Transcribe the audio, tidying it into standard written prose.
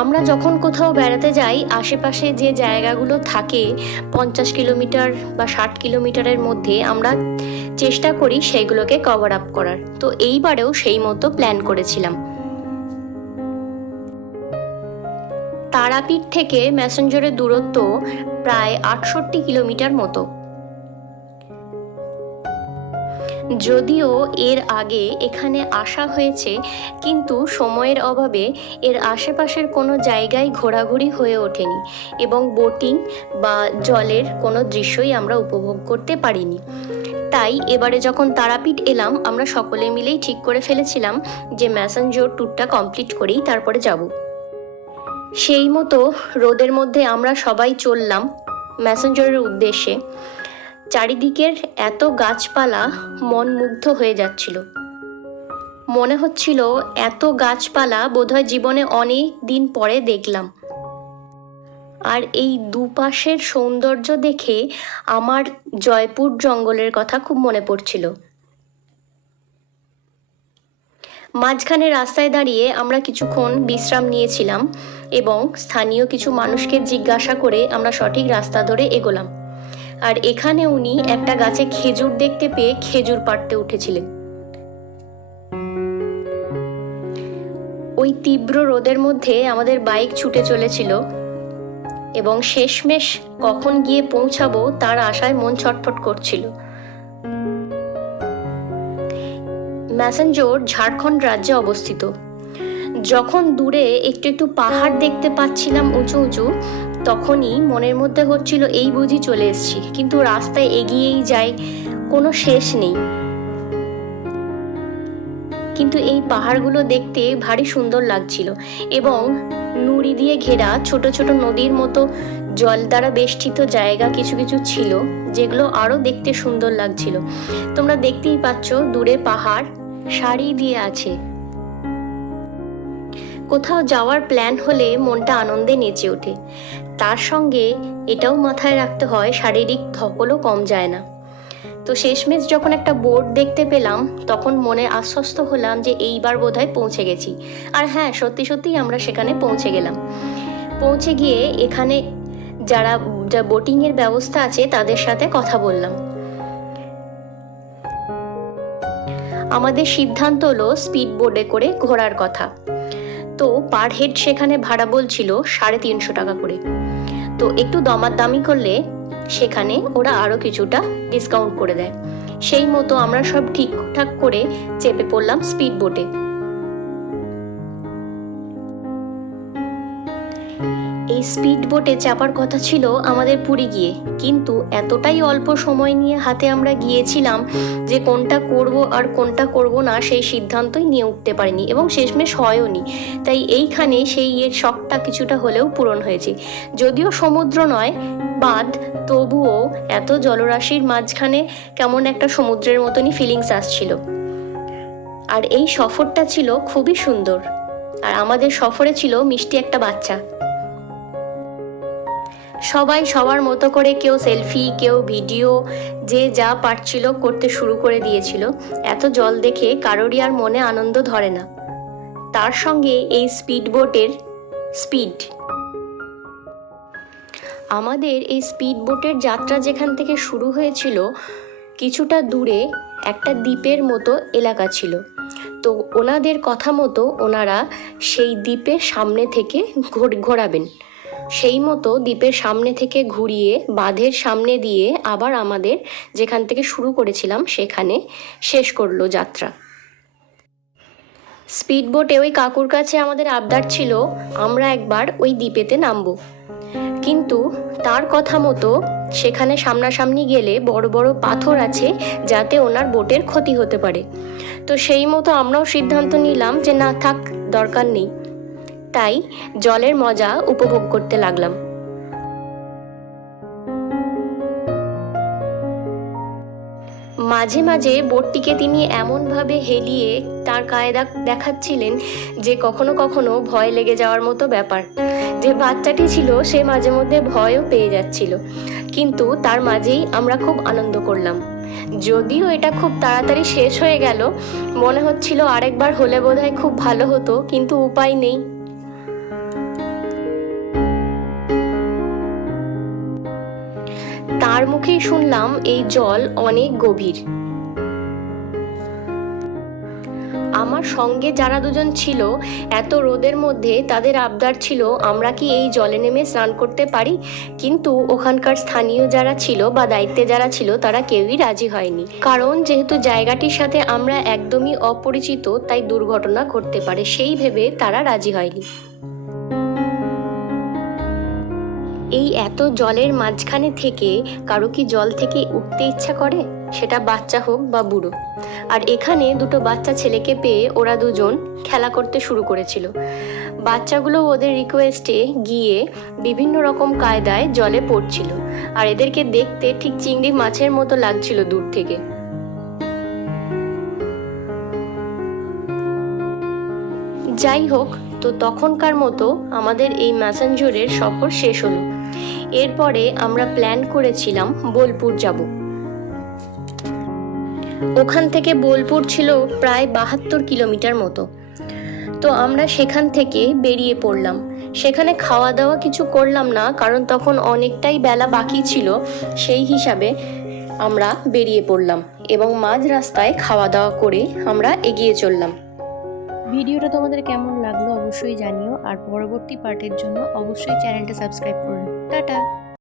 আমরা যখন কোথাও বেড়াতে যাই, আশেপাশে যে জায়গাগুলো থাকে 50 কিলোমিটার বা 60 কিলোমিটারের মধ্যে, আমরা চেষ্টা করি সেইগুলোকে কভার আপ করার। তো এইবারেও সেই মতো প্ল্যান করেছিলাম। তারাপীঠ থেকে ম্যাসেঞ্জরের দূরত্ব প্রায় 68 কিলোমিটার মতো। যদিও এর আগে এখানে আসা হয়েছে, কিন্তু সময়ের অভাবে এর আশেপাশের কোনো জায়গায় ঘোরাঘুরি হয়ে ওঠেনি এবং বোটিং বা জলের কোনো দৃশ্যই আমরা উপভোগ করতে পারিনি। তাই এবারে যখন তারাপীঠ এলাম, আমরা সকলে মিলেই ঠিক করে ফেলেছিলাম যে ম্যাসেঞ্জর ট্যুরটা কমপ্লিট করেই তারপরে যাব। সেই মতো রোদের মধ্যে আমরা সবাই চললাম ম্যাসেঞ্জরের উদ্দেশ্যে। চারিদিকের এত গাছপালা মন মুগ্ধ হয়ে যাচ্ছিল। মনে হচ্ছিল এত গাছপালা বোধহয় জীবনে অনেক দিন পরে দেখলাম। আর এই দুপাশের সৌন্দর্য দেখে আমার জয়পুর জঙ্গলের কথা খুব মনে পড়ছিল। মাঝখানে রাস্তায় দাঁড়িয়ে আমরা কিছুক্ষণ বিশ্রাম নিয়েছিলাম এবং স্থানীয় কিছু মানুষকে জিজ্ঞাসা করে আমরা সঠিক রাস্তা ধরে এগোলাম। আর এখানে উনি একটা গাছে খেজুর দেখতে পেয়ে খেজুর পাড়তে উঠেছিলেন। ওই তীব্র রোদের মধ্যে আমাদের বাইক ছুটে চলেছিল এবং শেষমেশ কখন গিয়ে পৌঁছাবো তার আশায় মন ছটফট করছিল। ম্যাসেঞ্জর ঝাড়খণ্ড রাজ্যে অবস্থিত। যখন দূরে একটু একটু পাহাড় দেখতে পাচ্ছিলাম উঁচু উঁচু, তখনই মনের মধ্যে হচ্ছিল এই বুঝি চলে এসেছি, কিন্তু রাস্তায় এগিয়েই যায়, কোনো শেষ নেই। কিন্তু এই পাহাড়গুলো দেখতে ভারী সুন্দর লাগছিল এবং নুড়ি দিয়ে ঘেরা ছোট ছোট নদীর মতো জল দ্বারা বেষ্টিত জায়গা কিছু কিছু ছিল, যেগুলো আরো দেখতে সুন্দর লাগছিল। তোমরা দেখতেই পাচ্ছ দূরে পাহাড় সারি দিয়ে আছে। কোথাও যাওয়ার প্ল্যান হলে মনটা আনন্দে নেচে ওঠে। তার সঙ্গে এটাও মাথায় রাখতে হয় শারীরিক ধকলও কম যায় না। তো শেষমেশ যখন একটা বোর্ড দেখতে পেলাম, তখন মনে আশ্বস্ত হলাম যে এইবার বোধহয় পৌঁছে গেছি। আর হ্যাঁ, সত্যি সত্যিই আমরা সেখানে পৌঁছে গেলাম। পৌঁছে গিয়ে এখানে যারা বোটিংয়ের ব্যবস্থা আছে তাদের সাথে কথা বললাম। আমাদের সিদ্ধান্ত হলো স্পিড বোর্ডে করে ঘোরার কথা। তো পার হেড সেখানে ভাড়া বলছিল 350 টাকা করে। তো একটু দমাদামি করলে সেখানে ওরা আরো কিছুটা ডিসকাউন্ট করে দেয়। সেই মতো আমরা সব ঠিকঠাক করে চেপে পড়লাম স্পিড বোটে। এই স্পিড বোটে চাপার কথা ছিল আমাদের পুরী গিয়ে, কিন্তু এতটাই অল্প সময় নিয়ে হাতে আমরা গিয়েছিলাম যে কোনটা করব আর কোনটা করব না সেই সিদ্ধান্তই নিয়ে উঠতে পারিনি এবং শেষমেশ হয়ওনি। তাই এইখানে সেই এর শখটা কিছুটা হলেও পূরণ হয়েছে। যদিও সমুদ্র নয়, বাঁধ, তবুও এত জলরাশির মাঝখানে কেমন একটা সমুদ্রের মতনই ফিলিংস আসছিল। আর এই সফরটা ছিল খুবই সুন্দর। আর আমাদের সফরে ছিল মিষ্টি একটা বাচ্চা। সবাই সবার মতো করে, কেউ সেলফি, কেউ ভিডিও, যে যা পারছিল করতে শুরু করে দিয়েছিল। এত জল দেখে কারোরই আর মনে আনন্দ ধরে না। তার সঙ্গে এই স্পিড বোটের স্পিড। আমাদের এই স্পিড বোটের যাত্রা যেখান থেকে শুরু হয়েছিল, কিছুটা দূরে একটা দ্বীপের মতো এলাকা ছিল। তো ওনাদের কথা মতো ওনারা সেই দ্বীপের সামনে থেকে ঘোরাবেন। সেই মতো দ্বীপের সামনে থেকে ঘুরিয়ে বাঁধের সামনে দিয়ে আবার আমাদের যেখান থেকে শুরু করেছিলাম সেখানে শেষ করলো যাত্রা। স্পিড বোটে ওই কাকুর কাছে আমাদের আবদার ছিল আমরা একবার ওই দ্বীপেতে নামবো, কিন্তু তার কথা মতো সেখানে সামনাসামনি গেলে বড় বড় পাথর আছে, যাতে ওনার বোটের ক্ষতি হতে পারে। তো সেই মতো আমরাও সিদ্ধান্ত নিলাম যে না থাক, দরকার নেই। তাই জলের মজা উপভোগ করতে লাগলাম। মাঝে মাঝে বোটটিকে তিনি এমনভাবে হেলিয়ে তার কায়দা দেখাচ্ছিলেন যে কখনো কখনো ভয় লেগে যাওয়ার মতো ব্যাপার। যে বাচ্চাটি ছিল সে মাঝে মধ্যে ভয়ও পেয়ে যাচ্ছিল, কিন্তু তার মাঝেই আমরা খুব আনন্দ করলাম। যদিও এটা খুব তাড়াতাড়ি শেষ হয়ে গেল, মনে হচ্ছিল আরেকবার হলে বোধহয় খুব ভালো হতো, কিন্তু উপায় নেই। তার মুখেই শুনলাম এই জল অনেক গভীর। আমার সঙ্গে যারা দুজন ছিল, এত রোদের মধ্যে তাদের আবদার ছিল আমরা কি এই জলে নেমে স্নান করতে পারি, কিন্তু ওখানকার স্থানীয় যারা ছিল বা দায়িত্বে যারা ছিল তারা কেউই রাজি হয়নি। কারণ যেহেতু জায়গাটির সাথে আমরা একদমই অপরিচিত, তাই দুর্ঘটনা ঘটতে পারে সেই ভেবে তারা রাজি হয়নি। এই এত জলের মাঝখানে থেকে কারো কি জল থেকে উঠতে ইচ্ছা করে, সেটা বাচ্চা হোক বা বুড়ো। আর এখানে দুটো বাচ্চা ছেলেকে পেয়ে ওরা দুজন খেলা করতে শুরু করেছিল। বাচ্চাগুলো ওদের রিকোয়েস্টে গিয়ে বিভিন্ন রকম কায়দায় জলে পড়ছিল, আর এদেরকে দেখতে ঠিক চিংড়ি মাছের মতো লাগছিল দূর থেকে। যাই হোক, তো তখনকার মতো আমাদের এই ম্যাসাঞ্জোরের সফর শেষ হলো। এরপরে আমরা প্ল্যান করেছিলাম বোলপুর যাব। ওখান থেকে বোলপুর ছিল প্রায় 72 কিলোমিটার মতো। তো আমরা সেখান থেকে বেরিয়ে পড়লাম। সেখানে খাওয়া দাওয়া কিছু করলাম না, কারণ তখন অনেকটাই বেলা বাকি ছিল। সেই হিসাবে আমরা বেরিয়ে পড়লাম এবং মাঝ রাস্তায় খাওয়া দাওয়া করে আমরা এগিয়ে চললাম। ভিডিওটা তোমাদের কেমন লাগলো অবশ্যই জানিও, আর পরবর্তী পার্টের জন্য অবশ্যই চ্যানেলটা সাবস্ক্রাইব করো। টাটা।